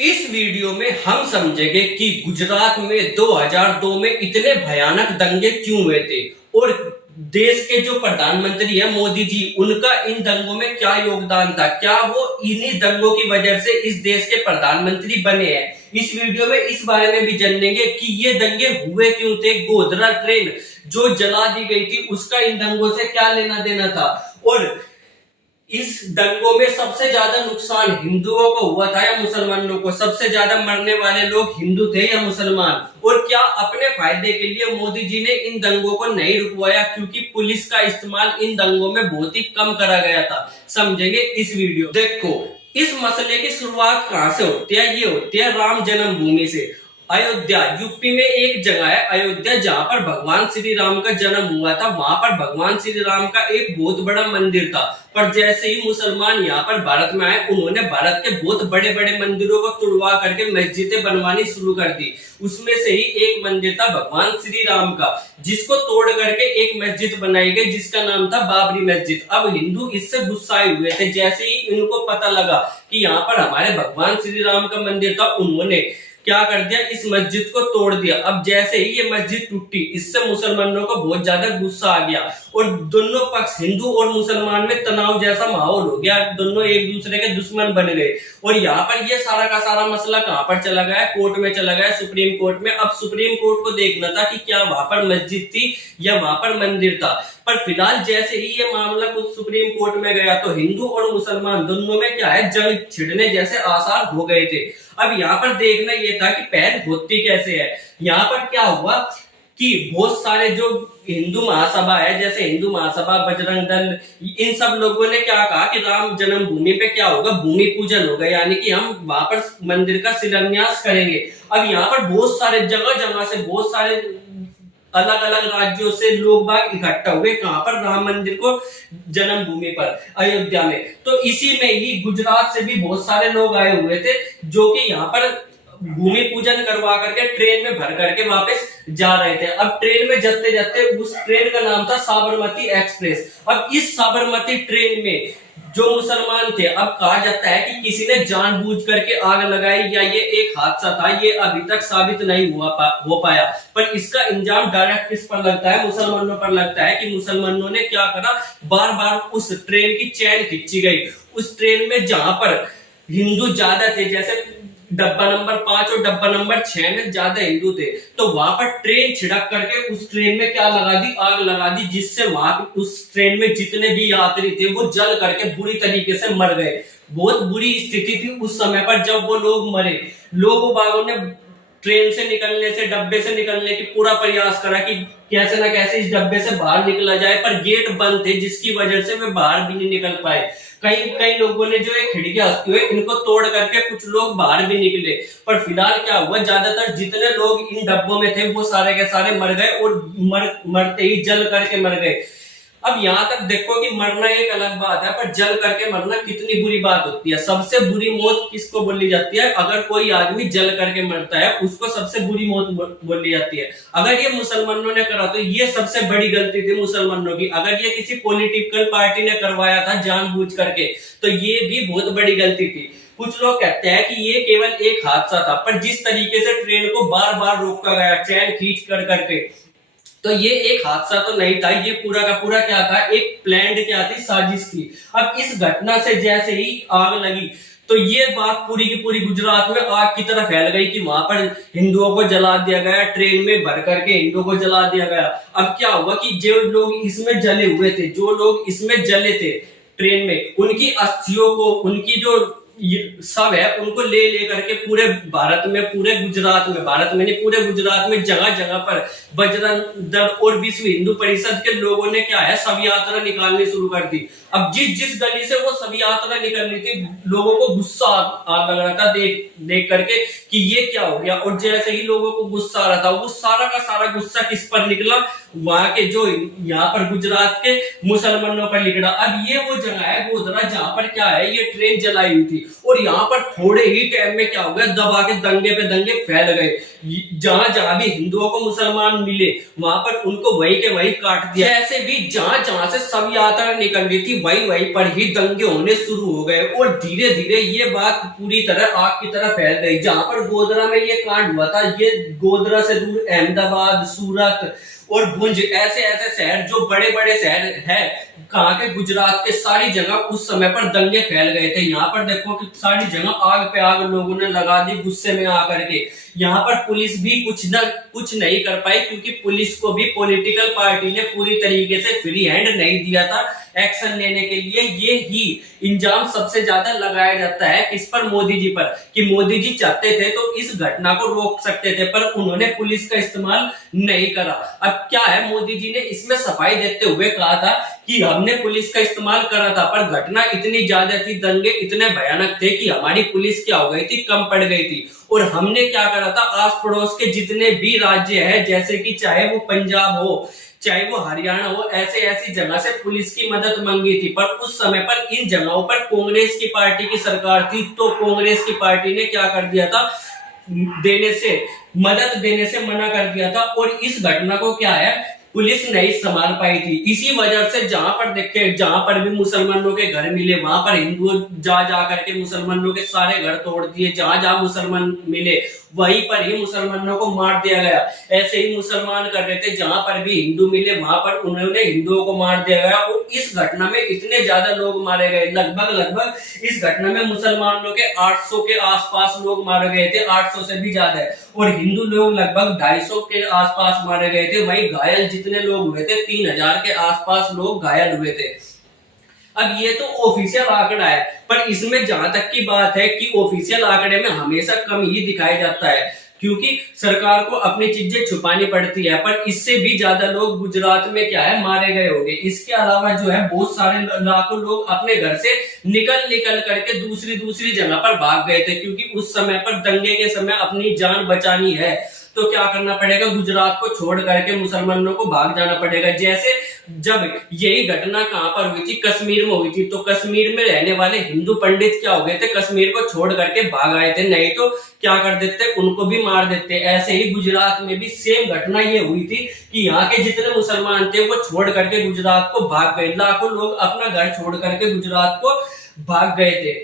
इस वीडियो में हम समझेंगे कि गुजरात में 2002 में इतने भयानक दंगे क्यों हुए थे और देश के जो प्रधानमंत्री है मोदी जी, उनका इन दंगों में क्या योगदान था। क्या वो इन्हीं दंगों की वजह से इस देश के प्रधानमंत्री बने हैं। इस वीडियो में इस बारे में भी जानेंगे कि ये दंगे हुए क्यों थे। गोधरा ट्रेन जो जला दी गई थी उसका इन दंगों से क्या लेना देना था और इस दंगों में सबसे ज्यादा नुकसान हिंदुओं को हुआ था या मुसलमानों को। सबसे ज्यादा मरने वाले लोग हिंदू थे या मुसलमान। और क्या अपने फायदे के लिए मोदी जी ने इन दंगों को नहीं रुकवाया, क्योंकि पुलिस का इस्तेमाल इन दंगों में बहुत ही कम करा गया था। समझेंगे इस वीडियो। देखो, इस मसले की शुरुआत कहां से होती है। ये होती है राम जन्मभूमि से। अयोध्या यूपी में एक जगह है अयोध्या, जहां पर भगवान श्री राम का जन्म हुआ था। वहां पर भगवान श्री राम का एक बहुत बड़ा मंदिर था। पर जैसे ही मुसलमान यहाँ पर भारत में आए, उन्होंने भारत के बहुत बड़े बड़े मंदिरों को तुड़वा करके मस्जिदें बनवानी शुरू कर दी। उसमें से ही एक मंदिर था भगवान श्री राम का, जिसको तोड़ करके एक मस्जिद बनाई गई जिसका नाम था बाबरी मस्जिद। अब हिंदू इससे गुस्साए हुए थे। जैसे ही इनको पता लगा कि यहाँ पर हमारे भगवान श्री राम का मंदिर था, उन्होंने क्या कर दिया, इस मस्जिद को तोड़ दिया। अब जैसे ही ये मस्जिद टूटी, इससे मुसलमानों को बहुत ज्यादा गुस्सा आ गया और दोनों पक्ष हिंदू और मुसलमान में तनाव जैसा माहौल हो गया। दोनों एक दूसरे के दुश्मन बन गए और यहाँ पर ये सारा का सारा मसला कहां पर चला गया, कोर्ट में चला गया, सुप्रीम कोर्ट में। अब सुप्रीम कोर्ट को देखना था कि क्या वहां पर मस्जिद थी या वहां पर मंदिर था। पर फिलहाल जैसे ही ये मामला कुछ सुप्रीम कोर्ट में गया तो हिंदू और मुसलमान दोनों में क्या है, जंग छिड़ने जैसे आसार हो गए थे। अब यहाँ पर देखना ये था कि पहल होती कैसे है। यहाँ पर क्या हुआ कि बहुत सारे जो हिंदू महासभा है, जैसे हिंदू महासभा, बजरंग दल, इन सब लोगों ने क्या कहा कि राम जन्मभूमि पे क्या होगा, भूमि पूजन होगा, यानी कि हम वहां पर मंदिर का शिलान्यास करेंगे। अब यहाँ पर बहुत सारे जगह जगह से, बहुत सारे अलग अलग राज्यों से लोग बाग इकट्ठा हुए। कहां पर, राम मंदिर को जन्मभूमि पर अयोध्या में। तो इसी में ही गुजरात से भी बहुत सारे लोग आए हुए थे, जो कि यहाँ पर भूमि पूजन करवा करके ट्रेन में भर करके वापस जा रहे थे। अब ट्रेन में जाते जाते, उस ट्रेन का नाम था साबरमती एक्सप्रेस। अब इस साबरमती ट्रेन में जो मुसलमान थे, अब कहा जाता है कि किसी ने जानबूझ करके आग लगाई या ये एक हादसा था, ये अभी तक साबित नहीं हो पाया। पर इसका इंजाम डायरेक्ट किस पर लगता है, मुसलमानों पर लगता है कि मुसलमानों ने क्या करा, बार बार उस ट्रेन की चैन खींची गई। उस ट्रेन में जहां पर हिंदू ज्यादा थे, जैसे डब्बा नंबर 5 और डब्बा नंबर 6 में ज्यादा हिंदू थे, तो वहां पर ट्रेन छिड़क करके उस ट्रेन में क्या लगा दी, आग लगा दी, जिससे वहां उस ट्रेन में जितने भी यात्री थे वो जल करके बुरी तरीके से मर गए। बहुत बुरी स्थिति थी उस समय पर जब वो लोग मरे। लोगों बागों ने ट्रेन से निकलने से, डब्बे से निकलने की पूरा प्रयास करा कि कैसे ना कैसे इस डब्बे से बाहर निकला जाए, पर गेट बंद थे, जिसकी वजह से वे बाहर भी नहीं निकल पाए। कई लोगों ने जो है खिड़कियां हंसते हुए इनको तोड़ करके कुछ लोग बाहर भी निकले। पर फिलहाल क्या हुआ, ज्यादातर जितने लोग इन डब्बों में थे वो सारे के सारे मर गए और मरते ही जल करके मर गए। अब यहाँ तक देखो कि मरना एक अलग बात है, पर जल करके मरना कितनी बुरी बात होती है। सबसे बुरी मौत किसको बोली जाती है, अगर कोई आदमी जल करके मरता है उसको सबसे बुरी मौत बोली जाती है। अगर ये मुसलमानों ने करा तो ये सबसे बड़ी गलती थी मुसलमानों की। अगर ये किसी पॉलिटिकल पार्टी ने करवाया था जानबूझ करके, तो ये भी बहुत बड़ी गलती थी। कुछ लोग कहते हैं कि ये केवल एक हादसा था, पर जिस तरीके से ट्रेन को बार बार रोका गया चैन खींच कर करके, तो ये एक हादसा तो नहीं था, ये पूरा का पूरा क्या था, एक प्लान्ड क्या थी, साजिश थी। अब इस घटना से जैसे ही आग लगी तो ये बात पूरी की पूरी गुजरात में आग की तरह फैल गई कि वहां पर हिंदुओं को जला दिया गया, ट्रेन में भर करके हिंदुओं को जला दिया गया। अब क्या हुआ कि जो लोग इसमें जले हुए थे, जो लोग इसमें जले थे ट्रेन में, उनकी अस्थियों को, उनकी जो सब है, उनको ले करके पूरे भारत में, पूरे गुजरात में, भारत में नहीं पूरे गुजरात में जगह जगह पर बजरंग दल और विश्व हिंदू परिषद के लोगों ने क्या है, शव यात्रा निकालनी शुरू कर दी। अब जिस गली से वो शव यात्रा निकलनी थी, लोगों को गुस्सा आ लग रहा था देख करके कि ये क्या हो गया। और जैसे ही लोगों को गुस्सा आ रहा था, वो सारा का सारा गुस्सा किस पर निकला, वहां के जो यहाँ पर गुजरात के मुसलमानों पर निकला। अब ये वो जगह है गोधरा जहां पर क्या है, ये ट्रेन जलाई हुई थी। और यहाँ पर थोड़े ही टाइम में क्या हो गया, दबा के दंगे पे दंगे फैल गए। जहां जहां भी हिंदुओं को मुसलमान मिले वहां पर उनको वही के वही काट दिया। ऐसे भी जहां जहां से सब यात्रा निकल रही थी वही वही पर ही दंगे होने शुरू हो गए और धीरे धीरे ये बात पूरी तरह आग की तरह फैल गई। जहां पर गोधरा में ये कांड हुआ था, ये गोधरा से दूर अहमदाबाद, सूरत और भुंज ऐसे ऐसे शहर जो बड़े बड़े शहर है कहाँ के, गुजरात के, सारी जगह उस समय पर दंगे फैल गए थे। यहाँ पर देखो कि सारी जगह आग पे आग लोगों ने लगा दी गुस्से में आकर के। यहाँ पर पुलिस भी कुछ नहीं कर पाई क्योंकि पुलिस को भी पॉलिटिकल पार्टी ने पूरी तरीके से फ्री हैंड नहीं दिया था एक्शन लेने के लिए। ये ही इंजाम सबसे ज्यादा लगाया जाता है इस पर, मोदी जी पर, कि मोदी जी चाहते थे तो इस घटना को रोक सकते थे पर उन्होंने पुलिस का इस्तेमाल नहीं करा। अब क्या है, मोदी जी ने इसमें सफाई देते हुए कहा था कि हमने पुलिस का इस्तेमाल करा था पर घटना इतनी ज्यादा थी, दंगे इतने भयानक थे कि हमारी पुलिस क्या हो गई थी, कम पड़ गई थी। और हमने क्या करा था, आस पड़ोस के जितने भी राज्य है, जैसे कि चाहे वो पंजाब हो चाहे वो हरियाणा हो, ऐसे ऐसी जगह से पुलिस की मदद मांगी थी। पर उस समय पर इन जगहों पर कांग्रेस की पार्टी की सरकार थी तो कांग्रेस की पार्टी ने क्या कर दिया था, मदद देने से मना कर दिया था और इस घटना को क्या है, पुलिस नहीं संभाल पाई थी। इसी वजह से जहां पर देखे, जहां पर भी मुसलमानों के घर मिले वहां पर हिंदू जा करके मुसलमानों के सारे घर तोड़ दिए। जहां जहां मुसलमान मिले वहीं पर ही मुसलमानों को मार दिया गया। ऐसे ही मुसलमान कर रहे थे, जहां पर भी हिंदू मिले वहां पर उन्होंने हिंदुओं को मार दिया गया। और इस घटना में इतने ज्यादा लोग मारे गए, लगभग इस घटना में मुसलमानों के 800 के आसपास लोग मारे गए थे, 800 से भी ज्यादा, और हिंदू लोग लगभग 250 के आसपास मारे गए थे। वहीं घायल जितने लोग हुए थे 3000 के आसपास लोग घायल हुए थे। अब ये तो ऑफिशियल आंकड़ा है पर इसमें जहां तक की बात है कि ऑफिशियल आंकड़े में हमेशा कम ही दिखाया जाता है क्योंकि सरकार को अपनी चीजें छुपानी पड़ती है। पर इससे भी ज्यादा लोग गुजरात में क्या है, मारे गए होंगे। इसके अलावा जो है बहुत सारे लाखों लोग अपने घर से निकल करके दूसरी जगह पर भाग गए थे क्योंकि उस समय पर दंगे के समय अपनी जान बचानी है तो क्या करना पड़ेगा, गुजरात को छोड़ करके मुसलमानों को भाग जाना पड़ेगा। जैसे जब यही घटना कहां पर हुई थी, कश्मीर में हुई थी, तो कश्मीर में रहने वाले हिंदू पंडित क्या हो गए थे, कश्मीर को छोड़ करके भाग आए थे, नहीं तो क्या कर देते, उनको भी मार देते। ऐसे ही गुजरात में भी सेम घटना ये हुई थी कि यहाँ के जितने मुसलमान थे वो छोड़ करके गुजरात को भाग गए। लाखों लोग अपना घर छोड़ करके गुजरात को भाग गए थे।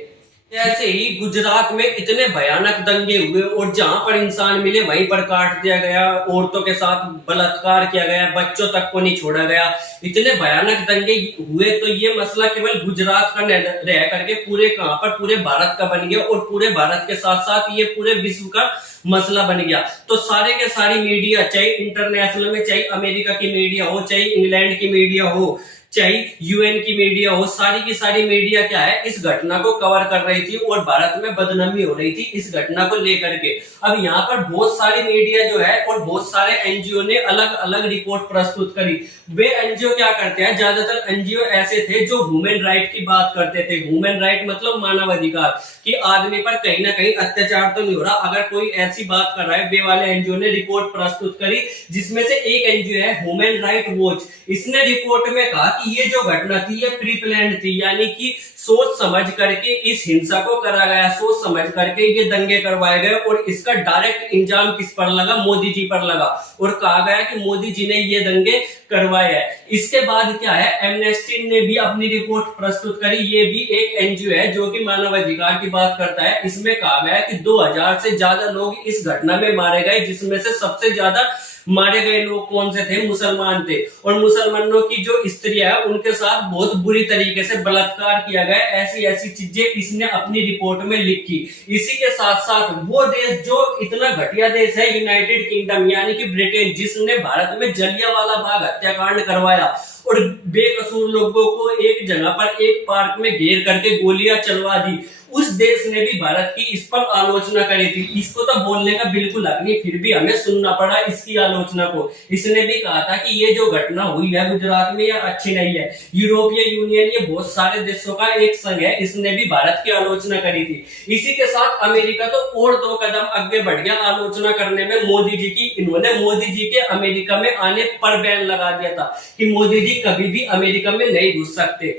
ऐसे ही गुजरात में इतने भयानक दंगे हुए और जहां पर इंसान मिले वहीं पर काट दिया गया, औरतों के साथ बलात्कार किया गया, बच्चों तक को नहीं छोड़ा गया। इतने भयानक दंगे हुए तो ये मसला केवल गुजरात का रह करके पूरे कहां पर, पूरे भारत का बन गया और पूरे भारत के साथ साथ ये पूरे विश्व का मसला बन गया। तो सारे के सारी मीडिया, चाहे इंटरनेशनल में, चाहे अमेरिका की मीडिया हो, चाहे इंग्लैंड की मीडिया हो, चाहे यूएन की मीडिया हो, सारी की सारी मीडिया क्या है, इस घटना को कवर कर रही थी और भारत में बदनामी हो रही थी इस घटना को लेकर के। अब यहाँ पर बहुत सारी मीडिया जो है और बहुत सारे एनजीओ ने अलग अलग रिपोर्ट प्रस्तुत करी। वे एनजीओ क्या करते हैं, ज्यादातर एनजीओ ऐसे थे जो ह्यूमन राइट की बात करते थे। ह्यूमन राइट मतलब मानव अधिकार, कि आदमी पर कहीं ना कहीं अत्याचार तो नहीं हो रहा, अगर कोई ऐसी बात कर रहा है। वे वाले एनजीओ ने रिपोर्ट प्रस्तुत करी जिसमें से एक एनजीओ है ह्यूमन राइट वॉच। इसने रिपोर्ट में कहा कि ये जो घटना थी ये प्री प्लान्ड थी, यानी कि सोच समझ करके इस हिंसा को करा गया, सोच समझ करके ये दंगे करवाए गए और इसका डायरेक्ट इंजाम किस पर लगा, मोदी जी पर लगा और कहा गया कि मोदी जी ने ये दंगे करवाए हैं। इसके बाद क्या है, एमनेस्टी ने भी अपनी रिपोर्ट प्रस्तुत करी। ये भी एक एनजीओ है जो कि मानव अधिकार की बात करता है। इसमें कहा गया कि 2000 से ज्यादा लोग इस घटना में मारे गए, जिसमें से सबसे ज्यादा मारे गए लोग कौन से थे, मुसलमान थे। और मुसलमानों की जो स्त्रियां है उनके साथ बहुत बुरी तरीके से बलात्कार किया गया। ऐसी ऐसी चीजें इसने अपनी रिपोर्ट में लिखी। इसी के साथ साथ वो देश जो इतना घटिया देश है, यूनाइटेड किंगडम यानी कि ब्रिटेन, जिसने भारत में जलियांवाला बाग हत्याकांड करवाया और बेकसूर लोगों को एक जगह पर एक पार्क में घेर करके गोलियां चलवा दी, उस देश ने भी भारत की इस पर आलोचना करी थी। इसको तो बोलने का बिल्कुल हक नहीं, फिर भी हमें सुनना पड़ा इसकी आलोचना को। इसने भी कहा था कि ये जो घटना हुई है गुजरात में यह अच्छी नहीं है। यूरोपीय यूनियन, ये बहुत सारे देशों का एक संघ है, इसने भी भारत की आलोचना करी थी। इसी के साथ अमेरिका तो और 2 कदम आगे बढ़ गया आलोचना करने में मोदी जी की। इन्होंने मोदी जी के अमेरिका में आने पर बैन लगा दिया था कि मोदी जी कभी भी अमेरिका में नहीं घुस सकते।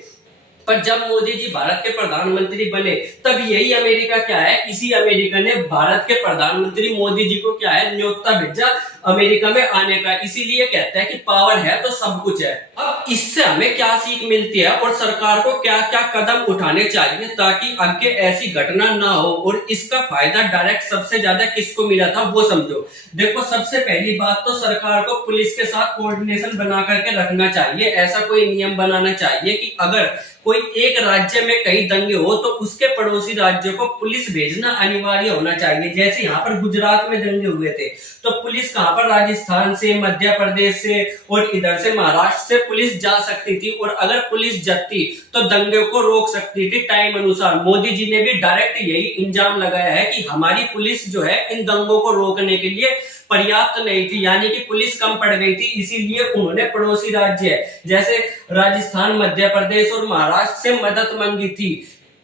पर जब मोदी जी भारत के प्रधानमंत्री बने तब यही अमेरिका क्या है, इसी अमेरिका ने भारत के प्रधानमंत्री मोदी जी को क्या है, न्योता भेजा अमेरिका में आने का। इसीलिए कहते हैं कि पावर है तो सब कुछ है। अब इससे हमें क्या सीख मिलती है और सरकार को क्या क्या कदम उठाने चाहिए ताकि आगे ऐसी घटना ना हो, और इसका फायदा डायरेक्ट सबसे ज्यादा किसको मिला था वो समझो। देखो, सबसे पहली बात तो सरकार को पुलिस के साथ कोऑर्डिनेशन बना करके रखना चाहिए। ऐसा कोई नियम बनाना चाहिए कि अगर कोई एक राज्य में कहीं दंगे हो तो उसके पड़ोसी राज्यों को पुलिस भेजना अनिवार्य होना चाहिए। जैसे यहाँ पर गुजरात में दंगे हुए थे तो पुलिस कहां पर, राजस्थान से, मध्य प्रदेश से और इधर से महाराष्ट्र से पुलिस जा सकती थी, और अगर पुलिस जाती तो दंगे को रोक सकती थी टाइम अनुसार। मोदी जी ने भी डायरेक्ट यही इंजाम लगाया है कि हमारी पुलिस जो है इन दंगों को रोकने के लिए पर्याप्त नहीं थी, यानी कि पुलिस कम पड़ गई थी। इसीलिए उन्होंने पड़ोसी राज्य जैसे राजस्थान, मध्य प्रदेश और महाराष्ट्र से मदद मांगी थी।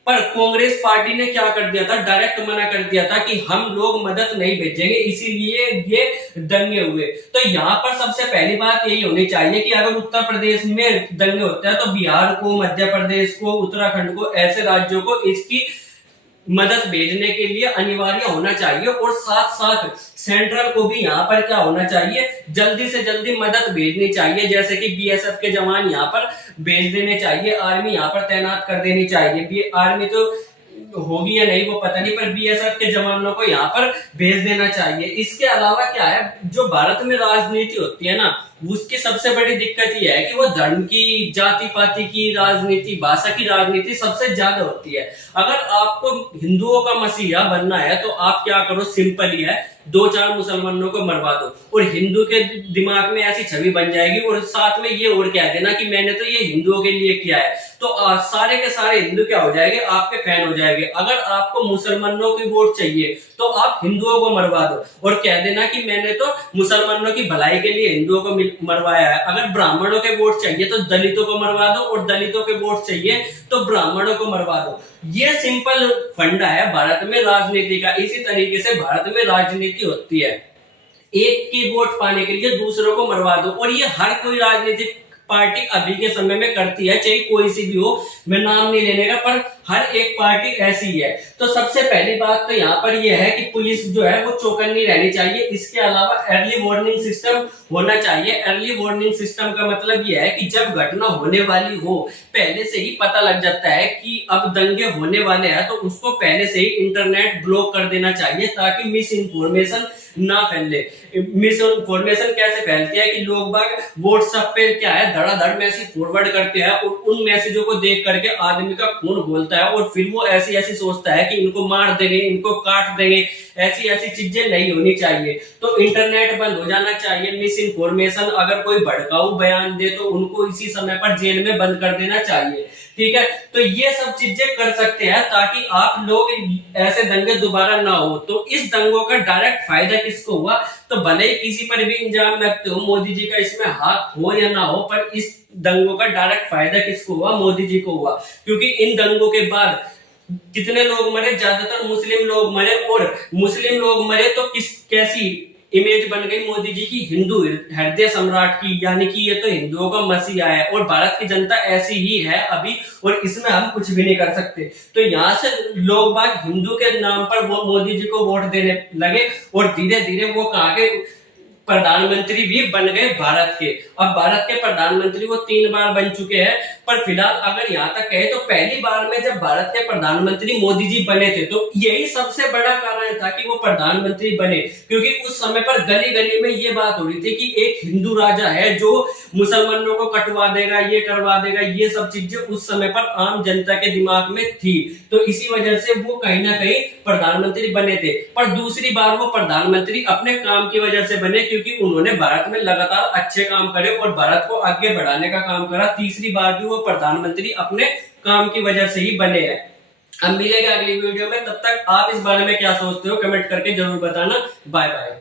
पर कांग्रेस पार्टी ने क्या कर दिया था, डायरेक्ट मना कर दिया था कि हम लोग मदद नहीं भेजेंगे, इसीलिए ये दंगे हुए। तो यहाँ पर सबसे पहली बात यही होनी चाहिए कि अगर उत्तर प्रदेश में दंगे होते हैं तो बिहार को, मध्य प्रदेश को, उत्तराखंड को, ऐसे राज्यों को इसकी मदद भेजने के लिए अनिवार्य होना चाहिए। और साथ साथ सेंट्रल को भी यहाँ पर क्या होना चाहिए, जल्दी से जल्दी मदद भेजनी चाहिए। जैसे कि बीएसएफ के जवान यहाँ पर भेज देने चाहिए, आर्मी यहाँ पर तैनात कर देनी चाहिए। आर्मी तो होगी या नहीं वो पता नहीं, पर बीएसएफ के जवानों को यहाँ पर भेज देना चाहिए। इसके अलावा क्या है, जो भारत में राजनीति होती है ना, उसकी सबसे बड़ी दिक्कत यह है कि वो धर्म की, जाति पाति की राजनीति, भाषा की राजनीति सबसे ज्यादा होती है। अगर आपको हिंदुओं का मसीहा बनना है तो आप क्या करो, सिंपल ही है, 2-4 मुसलमानों को मरवा दो और हिंदू के दिमाग में ऐसी छवि बन जाएगी, और साथ में ये और कह देना कि मैंने तो ये हिंदुओं के लिए किया है, तो सारे के सारे हिंदू क्या हो जाएंगे, आपके फैन हो जाएंगे। अगर आपको मुसलमानों की वोट चाहिए तो आप हिंदुओं को मरवा दो और कह देना कि मैंने तो मुसलमानों की भलाई के लिए हिंदुओं को मरवाया है। अगर ब्राह्मणों के वोट चाहिए तो दलितों को मरवा दो, और दलितों के वोट चाहिए तो ब्राह्मणों को मरवा दो। ये सिंपल फंडा है भारत में राजनीति का। इसी तरीके से भारत में राजनीति होती है, एक की वोट पाने के लिए दूसरों को मरवा दो, और ये हर कोई राजनीतिक पार्टी अभी के समय में करती है, चाहे कोई सी भी हो, मैं नाम नहीं लेने का, पर हर एक पार्टी ऐसी है। तो सबसे पहली बात तो यहाँ पर यह है कि पुलिस जो है वो चौकन्नी रहनी चाहिए। इसके अलावा अर्ली वार्निंग सिस्टम होना चाहिए। अर्ली वार्निंग सिस्टम का मतलब यह है कि जब घटना होने वाली हो पहले से ही पता लग जाता है कि अब दंगे होने वाले हैं, तो उसको पहले से ही इंटरनेट ब्लॉक कर देना चाहिए ताकि मिस इन्फॉर्मेशन ना फैले। मिस इन्फॉर्मेशन कैसे फैलती है कि लोग बाग व्हाट्सएप पे क्या है, धड़ाधड़ मैसेज फॉरवर्ड करते हैं, और उन मैसेजों को देख करके आदमी का खून बोलता है, और फिर वो ऐसी ऐसी सोचता है कि इनको मार देंगे, इनको काट देंगे। ऐसी ऐसी चीजें नहीं होनी चाहिए। तो इंटरनेट बंद हो जाना चाहिए। मिस इन्फॉर्मेशन अगर कोई भड़काऊ बयान दे तो उनको इसी समय पर जेल में बंद कर देना चाहिए। ठीक है, तो ये सब चीजें कर सकते हैं ताकि आप लोग ऐसे दंगे दोबारा ना हो। तो इस दंगों का डायरेक्ट फायदा किसको हुआ, तो भले ही किसी पर भी इंजाम लगते हो, मोदी जी का इसमें हाथ हो या ना हो, पर इस दंगों का डायरेक्ट फायदा किसको हुआ, मोदी जी को हुआ। क्योंकि इन दंगों के बाद कितने लोग मरे, ज्यादातर मुस्लिम लोग मरे, और मुस्लिम लोग मरे तो कैसी इमेज बन गई मोदी जी की, हिंदू हृदय सम्राट की, यानी कि ये तो हिंदुओं का मसीहा है। और भारत की जनता ऐसी ही है अभी, और इसमें हम कुछ भी नहीं कर सकते। तो यहाँ से लोग बाग हिंदू के नाम पर वो मोदी जी को वोट देने लगे, और धीरे धीरे वो कहा के प्रधानमंत्री भी बन गए भारत के। अब भारत के प्रधानमंत्री वो 3 बार बन चुके हैं। पर फिलहाल अगर यहाँ तक कहे तो पहली बार में जब भारत के प्रधानमंत्री मोदी जी बने थे तो यही सबसे बड़ा कारण था कि वो प्रधानमंत्री बने, क्योंकि उस समय पर गली गली में ये बात हो रही थी कि एक हिंदू राजा है जो मुसलमानों को कटवा देगा, ये करवा देगा। ये सब चीजें उस समय पर आम जनता के दिमाग में थी, तो इसी वजह से वो कहीं ना कहीं प्रधानमंत्री बने थे। पर दूसरी बार वो प्रधानमंत्री अपने काम की वजह से बने, क्योंकि उन्होंने भारत में लगातार अच्छे काम करे और भारत को आगे बढ़ाने का काम करा। तीसरी बार भी वो प्रधानमंत्री अपने काम की वजह से ही बने हैं। अब मिलेगा अगली वीडियो में, तब तक आप इस बारे में क्या सोचते हो कमेंट करके जरूर बताना। Bye bye.